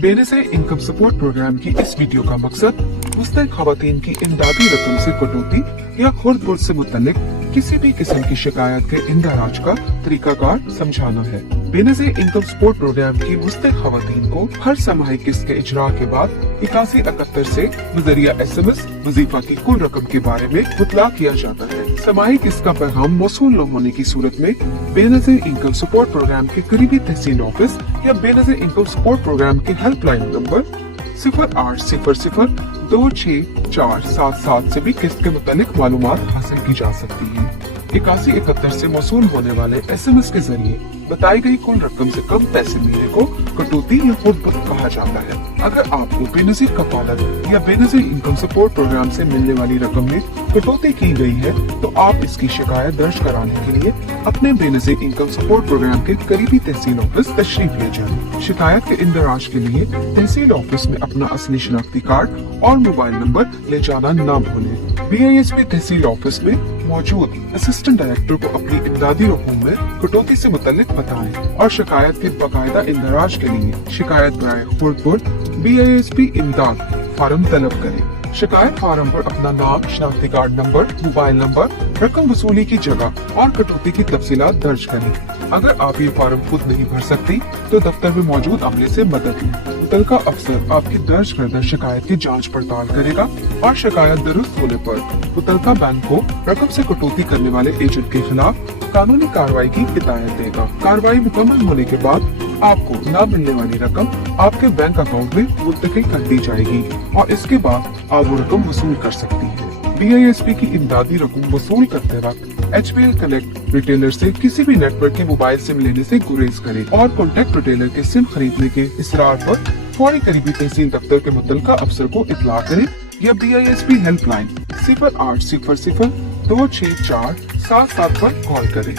Benazir income support programme की इस video का मकसद मुस्तहिक खवातीन की इमदादी रकम से कटौती या खुर्द-बुर्द से मुतल्लिक किसी भी किस्म की शिकायत के इंदराज का तरीकाकार समझाना है। बेनज़ीर इनकम सपोर्ट प्रोग्राम की मुस्तहिक खवातीन को हर समाही किस्त के इजरा के बाद 8171 से बजरिया SMS वजीफा की कुल रकम के बारे में इत्तला किया जाता है। समाही किस्त का पैगाम मौसूल न होने की सूरत में बेनज़ीर इनकम सपोर्ट प्रोग्राम के करीबी तहसील ऑफिस या बेनज़ीर इनकम सपोर्ट प्रोग्राम के हेल्पलाइन नंबर 0800-264-777 से भी किस्त के मुतालिक मालूमात हासिल की जा सकती है। 8171 से मौसूल होने वाले SMS के जरिए बताई गई कुल रकम से कम पैसे मिलने को कटौती या खुर्द-बुर्द कहा जाता है। अगर आपको बेनज़ीर कफालत या बेनज़ीर इनकम सपोर्ट प्रोग्राम से मिलने वाली रकम में कटौती की गई है तो आप इसकी शिकायत दर्ज कराने के लिए अपने बेनज़ीर इनकम सपोर्ट प्रोग्राम के करीबी तहसील ऑफिस तशरीफ ले जाएं। शिकायत के इंदराज के लिए तहसील ऑफिस में अपना असली शनाख्ती कार्ड और मोबाइल नंबर ले जाना न भूलें। BISP तहसील ऑफिस में मौजूद असिस्टेंट डायरेक्टर को अपनी इमदादी रकूम में कटौती से मुतल्लिक बताएं और शिकायत के बाकायदा इंदराज के लिए शिकायत बराए खुर्द-बुर्द BISP इमदाद फार्म तलब करें। शिकायत फार्म पर अपना नाम, शनाख्ती कार्ड नंबर, मोबाइल नंबर, रकम वसूली की जगह और कटौती की तफसीलात दर्ज करें। अगर आप ये फार्म खुद नहीं भर सकती तो दफ्तर में मौजूद अमले से मदद लें। मुतलका अफसर आपकी दर्ज करदा शिकायत की जांच पड़ताल करेगा और शिकायत दुरुस्त होने पर मुतलका बैंक को रकम से कटौती करने वाले एजेंट के खिलाफ कानूनी कार्रवाई की हिदायत देगा। कार्रवाई मुकम्मल होने के बाद आपको न मिलने वाली रकम आपके बैंक अकाउंट में मुंतकिल कर दी जाएगी और इसके बाद आप वो रकम वसूल कर सकती है। BISP की इमदादी रकम वसूल करते वक्त HBL कनेक्ट रिटेलर से किसी भी नेटवर्क के मोबाइल सिम लेने से गुरेज करें और कॉन्टैक्ट रिटेलर के सिम खरीदने के इसरार पर फौरी करीबी तहसील दफ्तर के मुतल्लिका अफसर को इत्तला करें या BISP हेल्पलाइन 0800-264-777 पर कॉल करें।